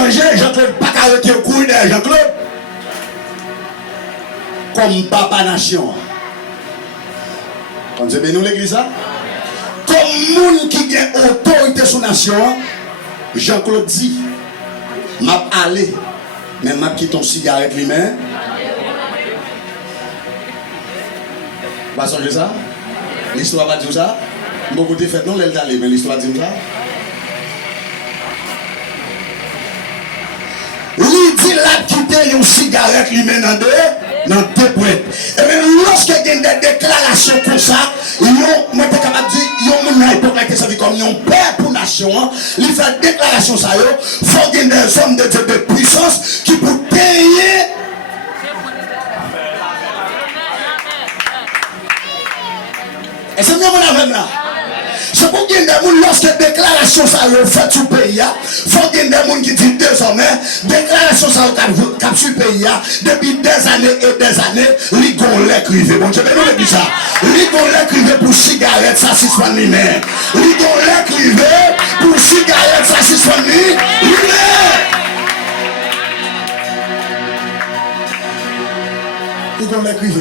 manger, Jean-Claude pas arrêter le couille de Jean-Claude. Comme papa nation. On dit, nous l'église là. Comme monde qui a autorité sur la nation, Jean-Claude dit, m'a allé, mais m'a quitté ton cigarette lui-même. Pas changer ça? L'histoire va dire ça? Beaucoup de fait non, elle est allée, mais l'histoire dit ça. Il dit là quitter une cigarette lui-même dans deux points. Et bien lorsqu'il y a des déclarations comme ça, moi je suis capable de dire, il y a comme un père pour la nation, il fait déclaration ça, il faut qu'il y ait des hommes de puissance qui pour payer. Et c'est bien mon avis là. C'est pour qu'il y ait des gens, lorsque déclaration ça fait sur le pays, il faut qu'il y ait des gens qui disent désormais, déclaration ça cap sur le pays, depuis des années et des années, l'igolé crivé. Bon, je vais nous dire ça. L'igolé crivé pour cigarette, ça c'est soin lui-même. L'igolé crivé pour cigarette, ça c'est soin lui-même. L'igolé crivé.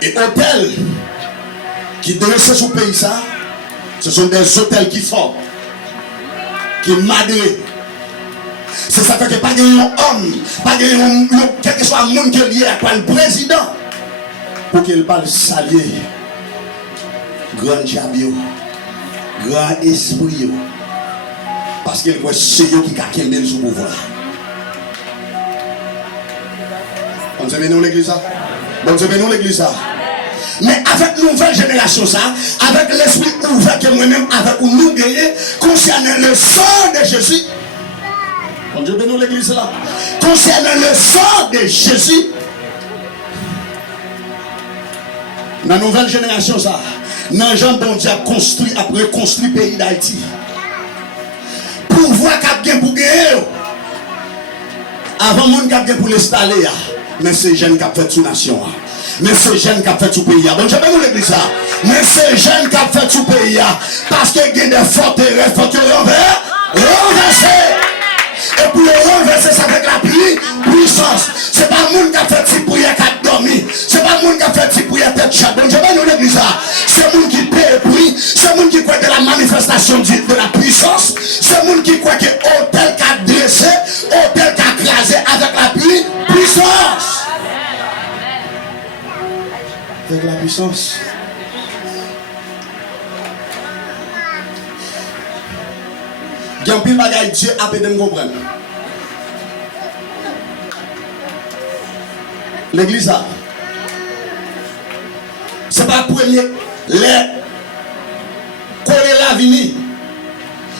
Et hôtels qui dressent sur le pays, ça, ce sont des hôtels qui forment, qui madrent. C'est ça fait que pas de homme, pas de quel que soit un monde qui est lié à quoi le président, pour qu'il parle saluer grand diable, grand esprit, parce qu'il voit c'est eux qui kakembel sous pouvoir. On se met nous l'église ça? On se met nous l'église ça? Mais avec nouvelle génération ça, avec l'esprit ouvert que moi-même, avec nous gagner, concernant le sang de Jésus. On Dieu bénit l'église là. Concernant le sang de Jésus. Dans la nouvelle génération ça, dans Jean bon Dieu a construit, a reconstruit le pays d'Haïti. Pour voir qu'il y a pour gagner. Avant monde qui a pour l'installer, mais c'est jeunes qui a fait sous nation. Mais c'est jeunes qui a fait tout le pays. Bon, je vais nous l'église là. Mais c'est jeunes qui a fait tout le pays. Parce qu'il y a des forteresses, renverser. Et pour le renverser, ça avec la puissance. C'est pas le monde qui a fait tout pour y dormir. C'est pas le monde qui a fait tout pour y tête chat. Bon, je vais nous l'église là. C'est le monde qui paye prix. C'est le monde qui croit de la manifestation de la puissance. C'est le monde qui croit que hôtel qui a dressé, hôtel qui a crasé avec la puissance. Avec la puissance. Il y a un pile bagaille Dieu a pu me comprendre. L'église là. C'est pas le premier. Les choléra vini.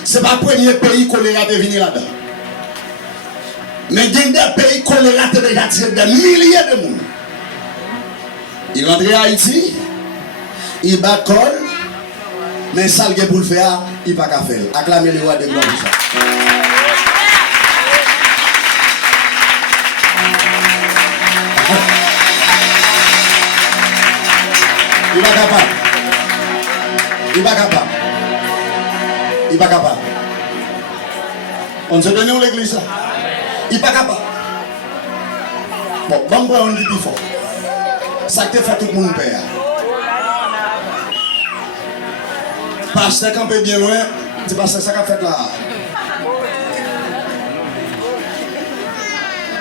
C'est pas le premier pays choléra de venir là-dedans. Mais il y a des pays choléra déjà tiré des milliers de monde. Il rentre à Haïti, il bat col, mais ça le pour le faire, il va pas faire. Acclamez le roi de gloire pour ça. Il va capable. Il va capable. Il va capable. On se donne où l'église là? Il va capable. Bon, on va prendre un peu plus fort. Ça te fait tout le monde père. Pasteur quand peut bien loin, c'est parce que ça qu'a fait là.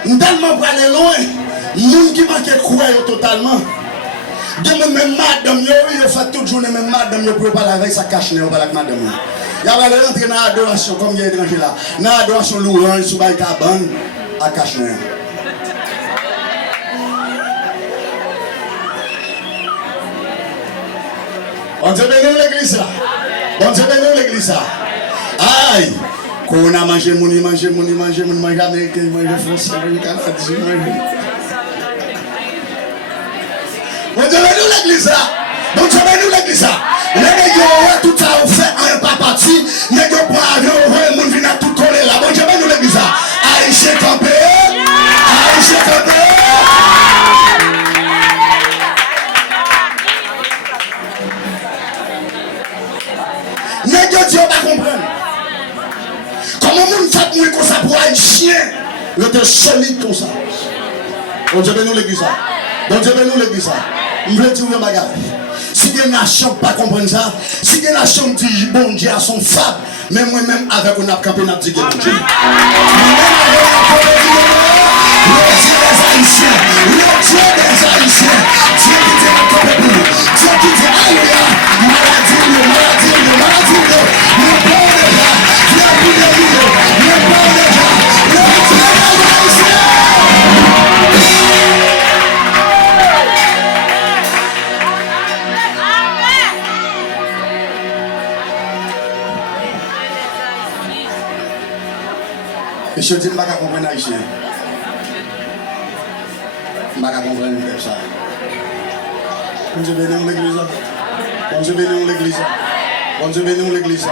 Nous tellement pour aller loin, nous qui manquent croire totalement. De même madame, il fait toute journée même madame, il peut parler avec sa cache-nez ou avec madame. Il va rentrer dans l'adoration comme il est étranger là. Dans l'adoration louange, sous la cabane, à cache-nez. On se bénit l'église là. On se bénit l'église là. Aïe. Qu'on a mangé, mange américain, mange français, mange canadien, mange. On se bénit l'église là. On se bénit l'église là. Les gars, tout ça, on fait un pas parti. Les gars, pour aller au monde, vient tout coller là. On se bénit l'église là. Aïe, c'est campé. Aïe, c'est campé. pour Haïtien, il était solide comme ça. Bon Dieu bénit l'église. Bon Dieu bénit l'église. Je veux dire une bagarre. Si des nations pas comprennent ça, si des nations disent bon Dieu à son fable, même moi-même avec on a campé, on a dit bon Dieu. Le Dieu des Haïtiens, le Dieu des Haïtiens, Dieu qui dit à camper pour nous, Dieu qui dit alléluia, maladie, le bon déjà, le bon déjà, le Dieu des Haïtiens. Monsieur dit, je ne vais pas comprendre haïtien. Je ne vais pas comprendre ça. Bon Dieu bénit l'église. Bon Dieu bénit l'église. Bon Dieu bénit l'église.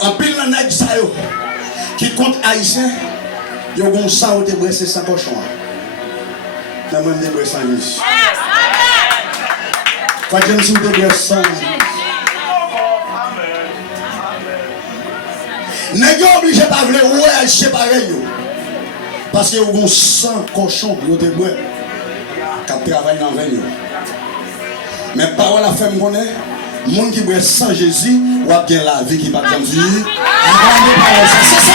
En pile de nèg sa yo qui compte haïtien, yo gon sa ou te bresse sans cochon. Nan même te bresse sans lis. Pas que me te bresse sans. Nèg yo obligé pas vle ouais séparer yo. Parce que yo gon sang cochon yo te bresse. Qui travaille dans 20 yo. Mais parole la femme connaît. Monde qui bresse sans Jésus, ou a bien la vie qui va bien vivre. C'est ça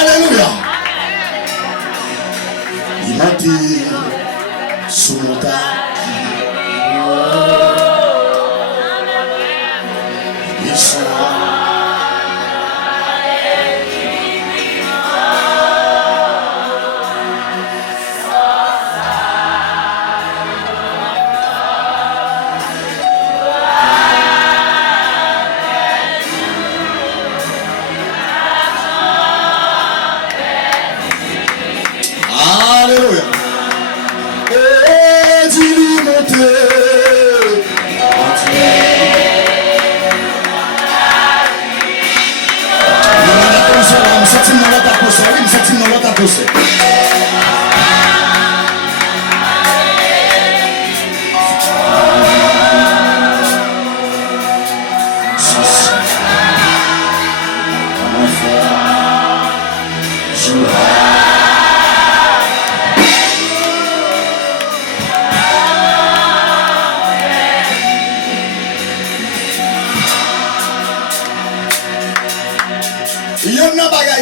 Alléluia. Il m'a dit sous mon tas.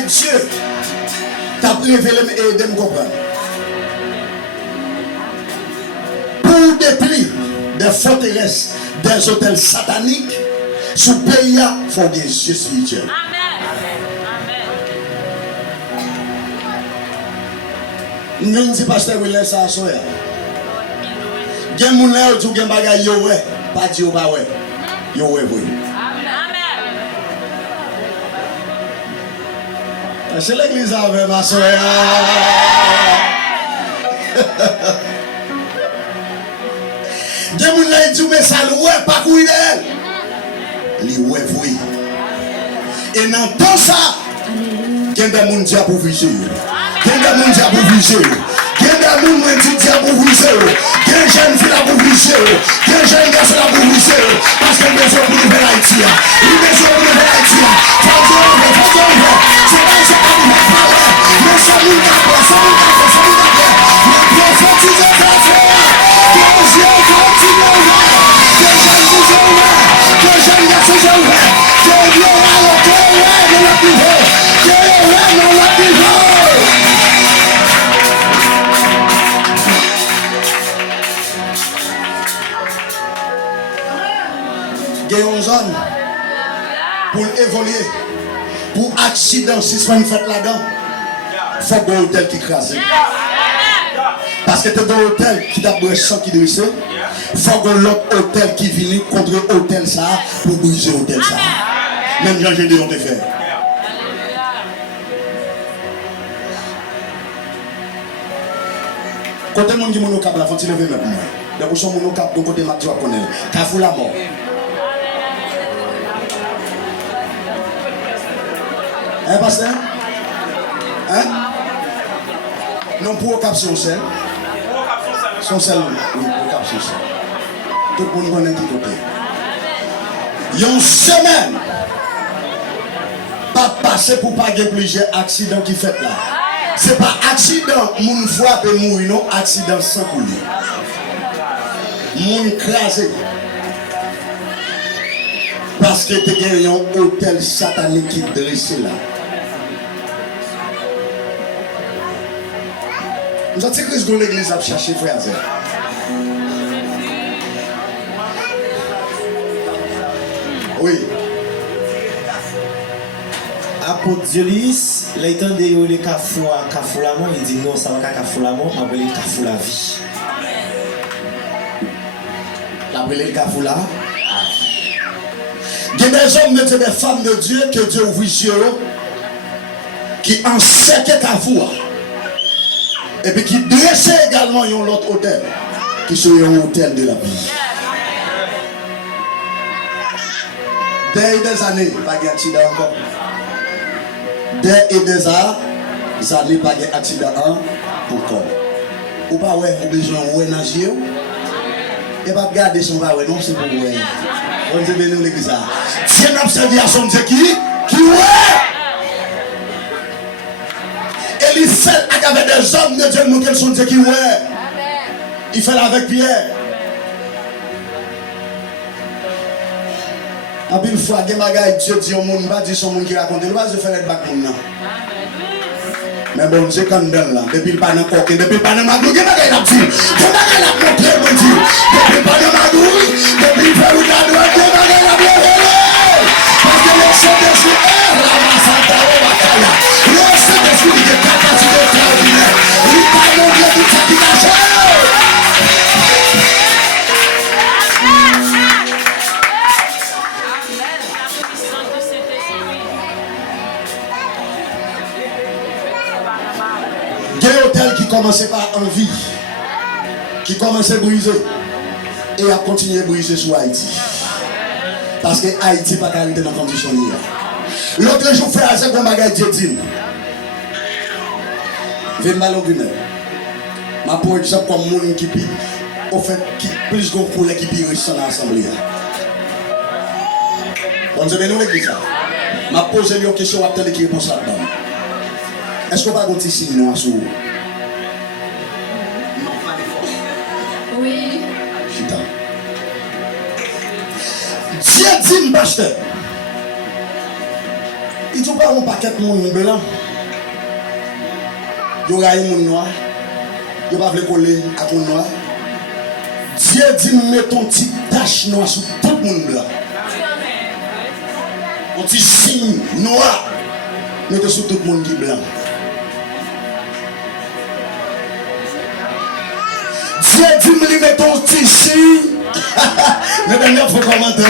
Dieu t'a révélé et aidé à me comprendre. Pour détruire des forteresses, des hôtels sataniques, sous le pays, il faut des yeux spirituels. Amen. Je ne dis pas que je vais ça à soi. Il y a des gens qui ont des bagages, pas dire pas ouais. Yo ouais. C'est l'église avec ma soeur. Des gens qui disent mais ça ouais pas couille d'elle. Li ouais oui. Et dans tout ça, il y a des gens qui pour viser. Il y a des gens qui pour viser. Il y a des gens qui pour viser. Il y a des jeunes filles pour viser. Il y a des jeunes garçons pour viser. Parce que besoin pour nous faire Haïti. Il besoin pour nous faire Haïti. C'est pas ça qu'on va parler. Mais ça nous tape, ça nous tape. Le prophétise est fait. Que les yeux continuent ouverts. Que les jeunes vous ouverts. Que les jeunes garçons ouverts. Que les vieux râles, que les rêves de notre niveau. Que les rêves de notre niveau. Il y a une zone pour évoluer. Pour accident, si c'est une fête là-dedans, il faut que l'hôtel qui crase. Parce que tu as un hôtel qui t'a brûlé sans qui dresse. Il faut que l'autre hôtel qui vient contre l'hôtel ça pour briser l'hôtel ça. Même Jean Gédéon te fait. Côté monde qui monocap là, faut il lever maintenant. Donc son monocap de côté Mathieu connaît. Kafou la mort. Pasteur? Hein? Non, pour au cap son sel. Son sel, oui, au cap son sel. Tout le monde connaît qui côté. Il y a une semaine, pas passer pour pas avoir plusieurs accidents qui fait là. Ce n'est pas accident, moun frappe et mourir, non, accident sans couler. Moun crasé. Parce que tu as un hôtel satanique qui est dressé là. Nous avons dit que l'église a cherché frère. Oui. Apôtre Diolis, l'étant de les Kafoulamon, il dit non, ça va pas Kafoulamon, on va appeler Kafoula vie. L'appeler le Kafoula. Il y a des hommes de Dieu, des femmes de Dieu que Dieu ouvre les yeux, qui encerclent Kafoua. Et puis qui dressent également un autre hôtel, qui sont un hôtel de la vie. Dès des années, pas d'accident encore. Dès des années, pas d'accident encore. Ou pas ouais, ou besoin de nager. Et pas garder son va non, c'est pour ouais. On dit bien nous l'église. Dieu n'a observé à son Dieu qui ouais. Et il fait avec des hommes de Dieu nous qu'elles sont Dieu qui ouais. Il fait avec Pierre. Après une fois, Dieu dit au monde, pas dit son monde qui raconte, il va se faire le bac monde. Mais bon, Dieu quand même là, depuis le panneau coquin, depuis le panneau madou, il y a des gens qui disent, il y a des gens qui disent, depuis le panneau madou, depuis le panneau madou, il y a des gens qui disent, parce que le Saint-Esprit est la massacre au Bakaya. Le Saint-Esprit est capacité extraordinaire. Il parle de toute sa dimension. Qui commençait par envie, qui commençait à briser et a continué à briser sur Haïti. Parce que Haïti n'a pas qualité dans la condition. L'autre jour, frère, c'est un bagage de dit. Je vais me balayer. Ma pour exemple, comme mon qui au fait, qui plus de couleurs qui pire dans l'assemblée. On se met dans l'église. Ma pose une question à telle qui répond ça dedans. Est-ce qu'on va continuer ici, nous, à sous? Oui. Dieu dit, pasteur, il n'y a pas un paquet de monde blanc. Il y aura un monde noir. Il n'y a pas de coller à monde noir. Dieu dit, mettons une petite tache noire sur tout le monde blanc. Un petit signe noir, mettez sur tout le monde qui est blanc. Dieu dit, me mettre ton petit signe. Mais dernière fois, commenter.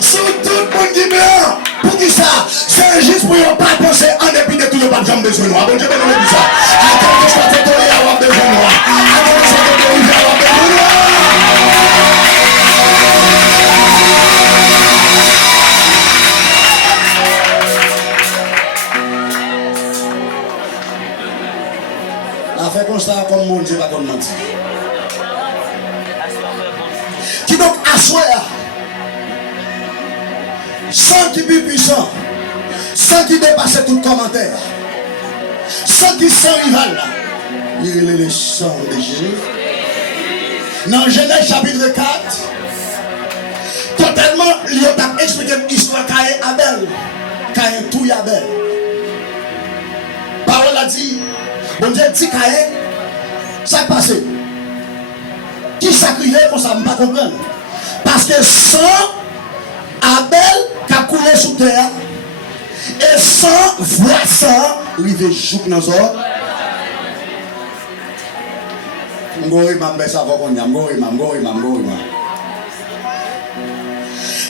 Sur tout le monde qui est blanc. Pour qui ça? C'est juste pour ne pas penser en dépit de tout le pas de jambes besoin noir. Bon Dieu, ben on dit ça. Attends que je fasse ton lit avoir besoin noir. Attends que je fasse ton lit avoir besoin noir. Fait constat comme mon Dieu va comme mentir. Qui donc assoya sans qui plus puissant, sans qui dépasse tout commentaire, sans qui sans rival là, il est le sang de Jésus. Dans Genèse chapitre 4, totalement, il a expliqué l'histoire Caïn Abel. Caïn tout Abel. Parole a dit. Bon Dieu dit Caïn, ça passe. Qui sacrifiait pour ça, je ne pas comprendre. Parce que sans Abel qui a coulé sous terre, et sans voisin, il veut jouer dans l'eau.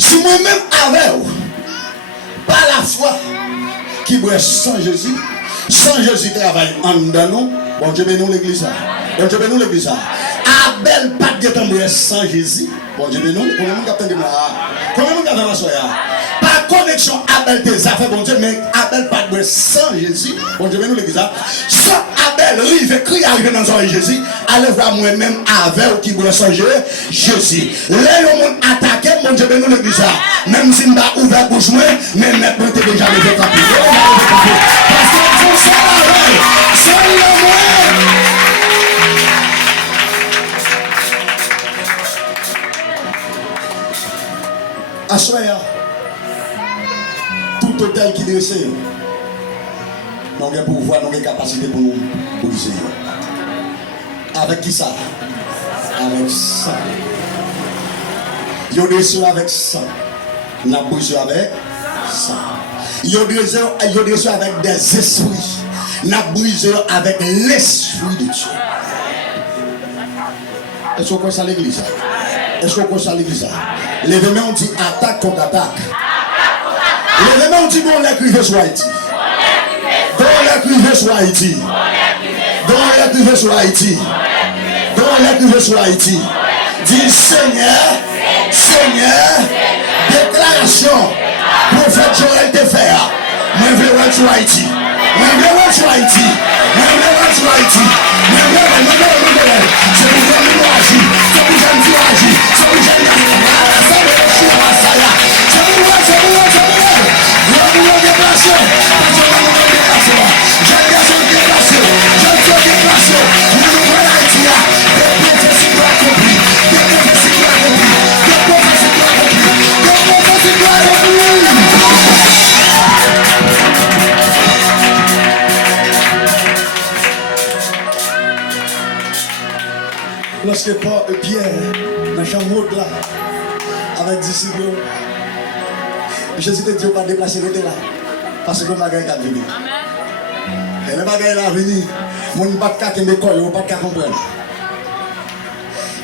Si moi-même avec, par la foi, qui brûle sans Jésus, sans Jésus travaille en nous, bon Dieu bénit l'église. Bon Dieu bénit l'église. Abel pas de temps sans Jésus. Bon Dieu bénit. Combien de monde capte de moi? Combien de monde capte de moi? Pas connexion Abel des affaires, bon Dieu, mais Abel pas de sans Jésus. Bon Dieu, nous l'église. Sans Abel, rive, crie arrivé dans un Jésus, allez voir moi-même avec qui vous sans Jésus. Là, le monde attaqué, bon Dieu, nous l'église. Même si je n'ai pas ouvert bouche, mais maintenant, tu es déjà levé campé. Parce que tout ça, c'est le monde. Assoya, tout hôtel qui dresse, nous avons pouvoir, nous avons capacité pour nous briser. Avec qui ça? Avec ça. Nous dresse avec ça. Nous avons brisé avec ça. Nous dresse avec des esprits. Nous avons brisé avec l'esprit de Dieu. Est-ce qu'on connaît ça l'église? Est-ce qu'on connaît ça l'église? L'événement on dit attaque contre attaque. L'événement on dit bon l'écrivain sur Haïti. Bon l'écrivain sur Haïti. Bon l'écrivain sur Haïti. Bon l'écrivain sur Haïti. Dit Seigneur, Seigneur, déclaration. Prophète Joël te faire. Moi je veux voir sur Haïti. Moi je veux voir sur Haïti. Moi je veux voir sur Haïti. Moi je veux voir. C'est pour que nous agir. C'est pour que nous agir. C'est pour que nous agir. Lorsque Pierre, dans la chambre là, avec disciples, Jésus te dit pas déplacer le là. Parce que le bagage est venu. Et le bagage est venu. Mon ne pas de l'école, on ne pas de comprendre.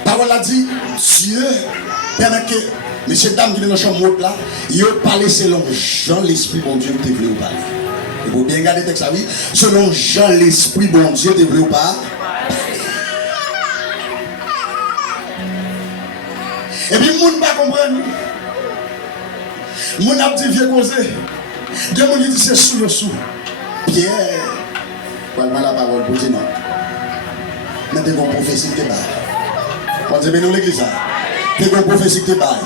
Parole a dit, Dieu permet que messieurs dames qui sont dans la chambre là, ils parlent selon Jean l'Esprit bon Dieu te voulait parler. Et pour bien garder le texte à vie, selon Jean l'Esprit bon Dieu te voulait pas. Et puis, les gens ne comprennent pas. Les gens disent vieux causer. Les gens disent c'est sous. Pierre, voilà la parole pour dire non. Mais tu as une prophétie qui te bat. Bon Dieu, nous l'église. Tu as une prophétie qui te bat.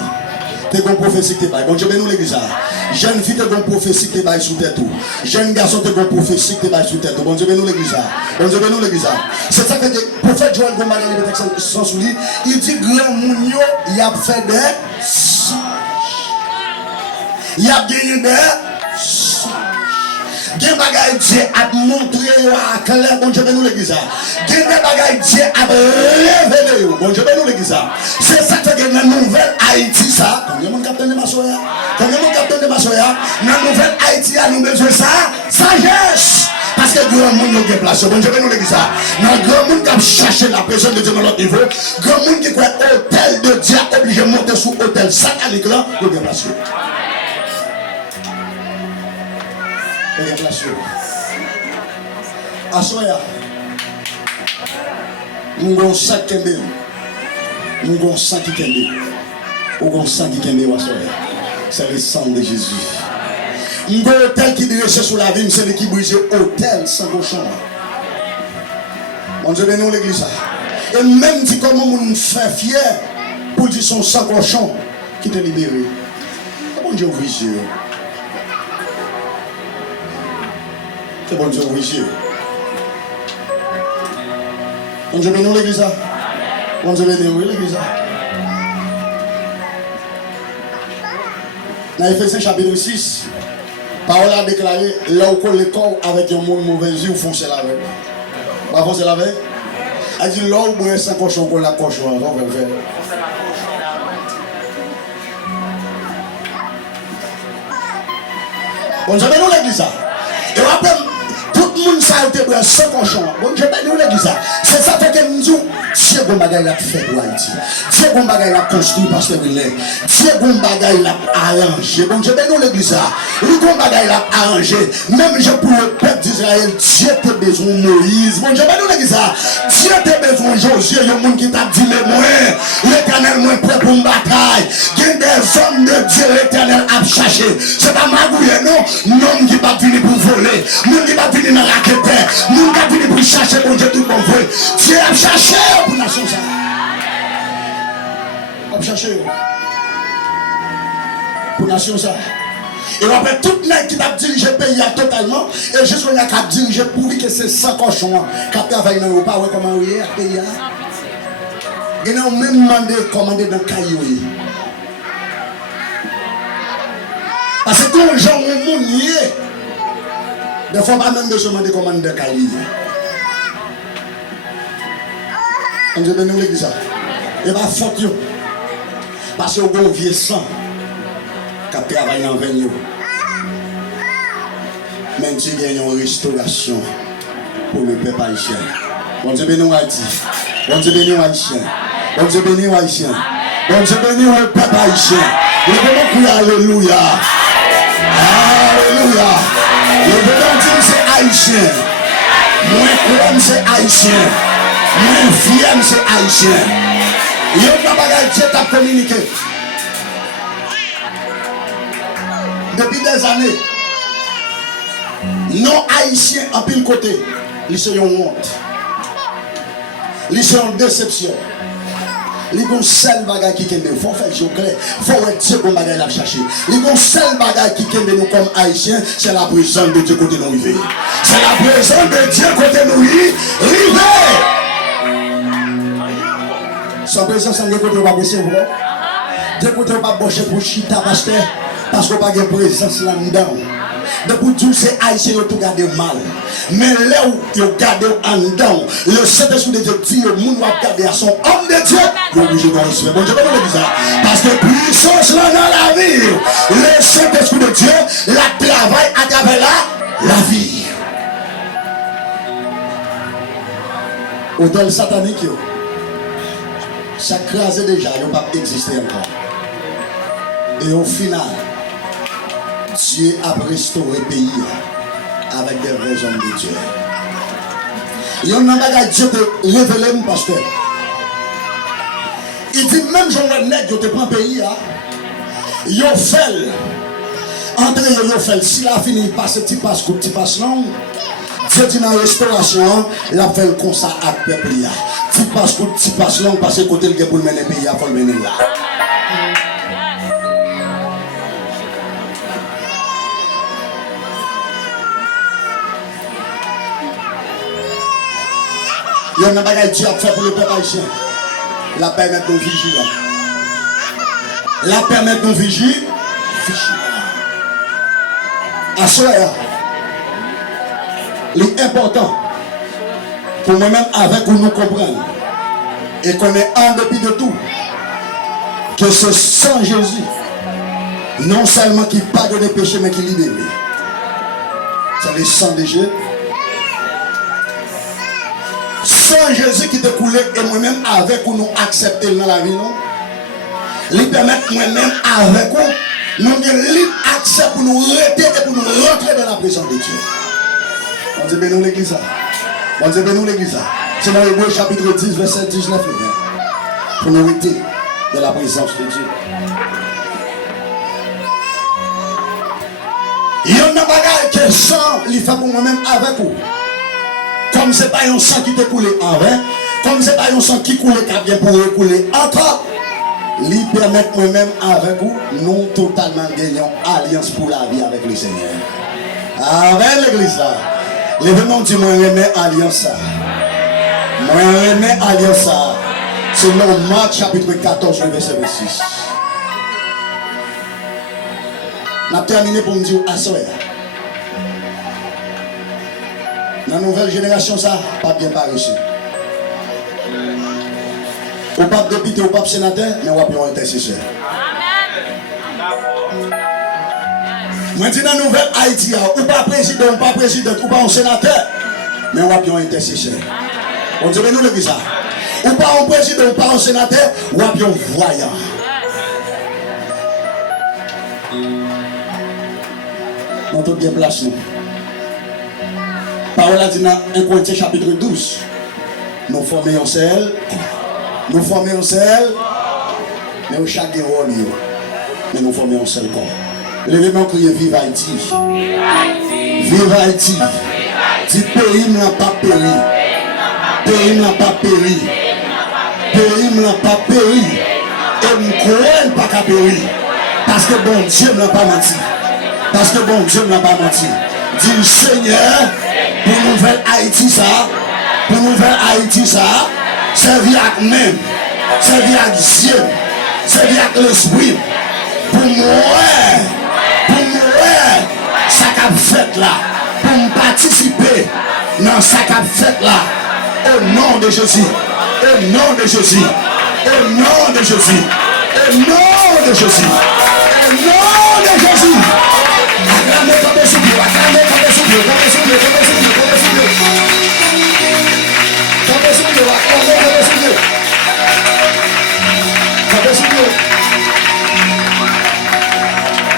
Tu as une prophétie qui te bat. Bon Dieu, nous l'église. Jeune fille, tu as une prophétie qui te bat sous tête. Jeune garçon, tu as une prophétie qui te bat sous tête. Bon Dieu, nous l'église. Bon Dieu, nous l'église. C'est ça que le prophète Joël Gomba dans le texte sans soulier, il dit grand mounio, il a fait des songes. Il a gagné des songes. Gen bagay Dieu a montré à clair, bon Dieu, nous l'église. Gen bagay Dieu a révélé, bon Dieu, nous l'église. C'est ça que dans la nouvelle Haïti, ça. Combien de capitaine de Massoya? Combien de capitaine de Massoya? Dans la nouvelle Haïti, nous besoin de ça, sagesse. Parce que grand monde qui est placé, bon Dieu, nous l'église. Dans grand monde qui a cherché la présence de Dieu dans notre niveau, grand monde qui croit hôtel de Dieu obligé de monter sous hôtel satanique là, nous est placé. Asoya, nous avons 5 kembe, nous avons 5 kembe, nous avons 5 kembe, c'est le sang de Jésus. Nous avons un hôtel qui dresse sur la vie, c'est le qui brise hôtel sans cochon. Mon Dieu, nous l'église. Et même si comment on fait fier pour dire son sans cochon qui te libéré. Mon Dieu, ouvre les yeux. C'est bon Dieu, oui, bon Dieu, bénis l'église. Bon Dieu, bénis l'église. Dans Ephésiens chapitre 6, parole a déclaré là où le corps avec un monde mauvais yeux, foncez la veille. Pas foncez la veille. Elle dit là où vous êtes sans cochon, pour la cochon, on va le faire. Bon Dieu, bénis l'église. Et après, tout le monde s'est été sans cochon. Bon Dieu, bénis l'église. C'est ça que nous disons. Dieu bon bagaille l'a fait pour Haïti. Dieu bon bagaille l'a construit pasteur Willet. Dieu bon bagaille l'a arrangé. Bon Dieu ben nous l'église là. Le bon bagaille l'a arrangé. Même je pour le peuple d'Israël, Dieu t'a besoin de Moïse. Bon Dieu ben nous l'église là. Dieu t'a besoin de Josué, il y a un monde qui t'a dit les moins. L'Éternel moins prêt pour une bataille. Il y a des hommes de Dieu, l'Éternel a cherché. C'est pas magouille non. Non qui va venir pour voler. Non qui va venir dans la raquette. Non qui va venir pour chercher bon Dieu tout bon vrai. Dieu a cherché pour la nation ça. A cherché pour la nation ça. Et après tout le monde qui a dirigé le pays totalement, et juste qu'on a dirigé pour lui que c'est 100 cochons qui a travaillé dans le pas comment il est le pays. Il a même demandé de commander dans le caillou. Parce que quand les gens ont monde lié, il ne faut pas même besoin de commander dans le caillou. On dit nous l'église ça. Et pas faute yo. Parce que vous vieux sang qui travaille dans le même si il y a une restauration pour le peuple haïtien. Bon Dieu béni Haïti. Bon Dieu béni Haïtien. Bon Dieu béni Haïtien. Bon Dieu béni le peuple haïtien. Levez-nous pour alléluia. Alléluia. Levez-nous dire c'est haïtien. Moi comme c'est haïtien. Moi fier c'est haïtien. Il y a pas bagage Dieu t'a communiqué. Depuis des années. Non haïtien en pile côté, ils sont en honte. Ils sont en déception. Ils ont seul bagage qui kende. Faut faire jeu clair. Faut être Dieu comme bagage la chercher. Ils ont seul bagage qui kende nous comme haïtiens, c'est la présence de Dieu côté nous arriver. C'est la présence de Dieu côté nous arriver. Sans présence sans Dieu côté pas recevoir. Dieu côté pas boucher pour chita pasteur parce qu'on pas de présence là-dedans. Depuis tout c'est haïtien qui regarde mal. Mais là où ils regardent en dedans, le Saint-Esprit de Dieu dit le monde va regarder à son homme de Dieu. Il est obligé de respect. Bon Dieu, pas le bizarre. Parce que puissance là dans la vie, le Saint-Esprit de Dieu la travaille à travers la vie. Hôtel satanique, ça crase déjà, il n'a pas existé encore. Et au final, Dieu a restauré le pays avec des vrais hommes de Dieu. Il y a un bagage Dieu te révélé, mon pasteur. Il dit même Jean Nègre, tu te prends le pays, il fait. Entre il fait. Si la fini, il passe petit passe coup, petit passe long. Dieu dit dans la restauration, il a fait le constat à peuple. Petit passe coup, petit passe long, parce que côté le pour mener le pays, il faut le mener là. Il y a un bagage Dieu a fait pour le peuple haïtien. La permettre de vigiler. La permettre de vigiler. À cela, l'important pour moi-même avec vous nous comprendre et qu'on est en dépit de tout que ce sang Jésus non seulement qui pardonne les péchés mais qui libère. C'est le sang de Jésus. Sans Jésus qui te coulé et moi-même avec vous nous accepter dans la vie, non? Il permet moi-même avec vous, nous accepter pour nous rester et pour nous rentrer dans la présence de Dieu. On dit bénis l'église. On dit bénis l'église. C'est dans Hébreux chapitre 10, verset 19. Pour nous rester dans la présence de Dieu. Il y a un bagage que sang, il fait pour moi-même avec vous. Comme ce n'est pas un sang qui te coule avant, comme ce n'est pas un sang qui coule qui vient pour recouler encore, lui permettre moi-même avec vous, nous totalement gagnons alliance pour la vie avec le Seigneur. Avec l'église là. Levez-moi dit moi remets alliance ça. Moi remets alliance ça. C'est dans Marc chapitre 14, verset 26. On a terminé pour me dire à soeur. Dans la nouvelle génération, ça pas bien par ici. Au pape député, au pape sénateur, mais on va prendre un intercesseur. Moi, je dis dans la nouvelle Haïti, ou pas président, ou pas un sénateur, mais on va prendre un intercesseur. On dit, nous le ça. Ou pas un président, ou pas un sénateur, ou pas un voyant. Dans toute bien place, nous. Parole a dit dans 1 Corinthiens chapitre 12. Nous formons un seul. Nous formons un seul. Mais au chaque rôle, mais nous formons un seul corps. L'élément crié vive Haïti. Vive Haïti. Dit pays n'a pas péri. Pays n'a pas péri. Pays n'a pas péri. Et nous croyons pas qu'à périr. Parce que bon Dieu n'a pas menti. Parce que bon Dieu n'a pas menti. Dit Seigneur, pour nouvelle Haïti ça, pour nouvelle Haïti ça, servir avec même, servir avec Dieu, servir avec l'esprit. Pour moi, ça qu'a fait là, pour participer dans ça qu'a fait là, au nom de Jésus, au nom de Jésus, au nom de Jésus, au nom de Jésus, au nom de Jésus. Acclamez comme sous Dieu, acclamez comme sous Dieu, comme sous Dieu, comme sous Dieu, comme sous Dieu. Comme sous Dieu, acclamez comme sous Dieu. Comme sous Dieu.